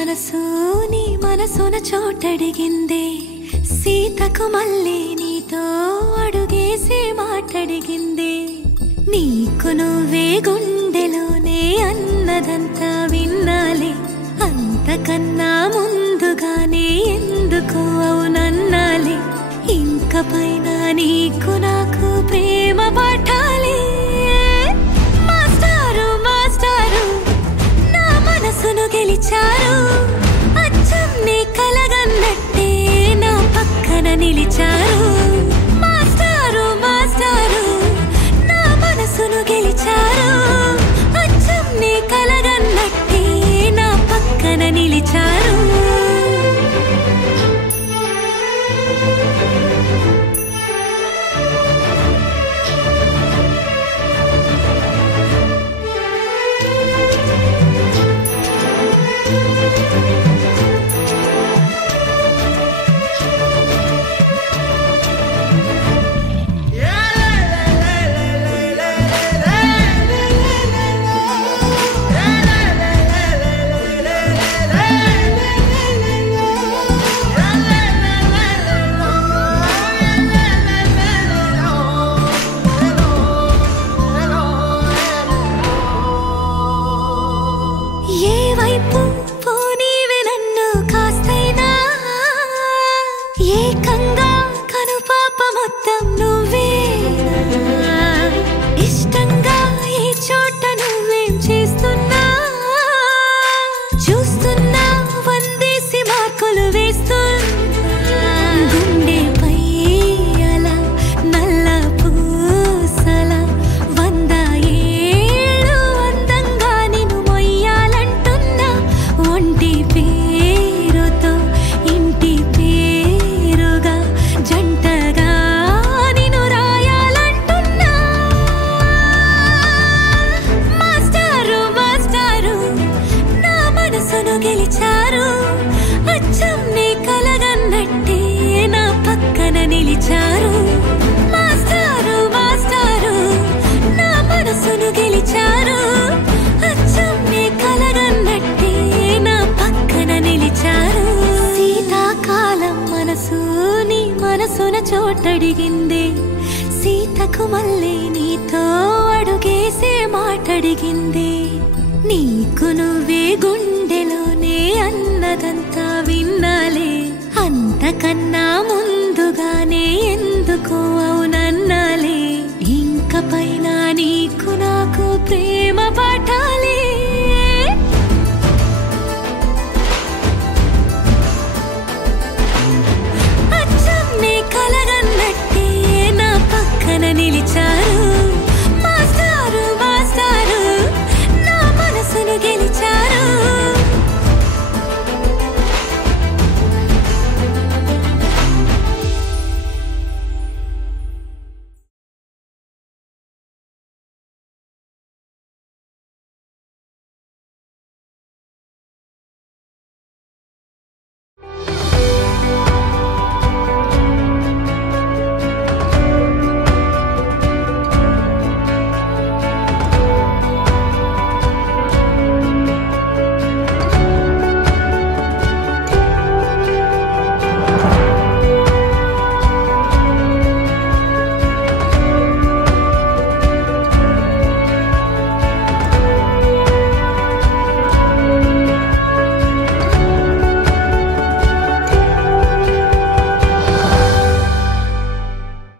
మనసు నీ మనసున చోటడిగిందే సీతకు మళ్ళీ నీతో అడుగేసి మాటడిగిందే నీకు నువ్వే గుండెలోనే అన్నదంతా విన్నాలే అంతకన్నా ముందుగానే ఎందుకు అవునన్నాలే ఇంక పైన నీకు నాకు ప్రేమ పాఠాలే మాస్టారు మాస్టారు నా మనసును గెలిచారు అచ్చం నీ కలగన్నట్టే నా పక్కన నిలిచారు మాస్టారు మాస్టారు నా మనసును గెలిచారు అచ్చం నీ కలగన్నట్టే నా పక్కన నిలిచారు ఏకంగా కనుపాప మొత్తం నువ్వే ఇష్టంగా ఈ చోట నువ్వేం చేస్తున్నా చూస్తున్నా వందేసి మార్కులు వేస్తున్నా గుండెపై అలా నల్ల పూసల 100 ఏళ్ళు అందంగా నిన్ను మొయ్యాలంటున్నా ఒంటి పేరుతో ఇంటి జంటగా నిన్ను రాయాలంటున్నా మాస్టారు మాస్టారు నా మనసును గెలిచారు అచ్చం నీ కలగన్నట్టే నా పక్కన నిలిచారు మాస్టారు మాస్టారు నా మనసును గెలిచారు అచ్చం నీ కలగన్నట్టే నా పక్కన నిలిచారు శీతాకాలం మనసు మనసున చోటడిగిందే సీతకు మళ్ళీ నీతో అడుగేసే మాటడిగిందే నీకు నువ్వే గుండెలోనే అన్నదంతా విన్నాలే అంతకన్నా ముందుగానే ఎందుకు అవునన్నాలే ఇంక పైన నీకు నాకు ప్రేమ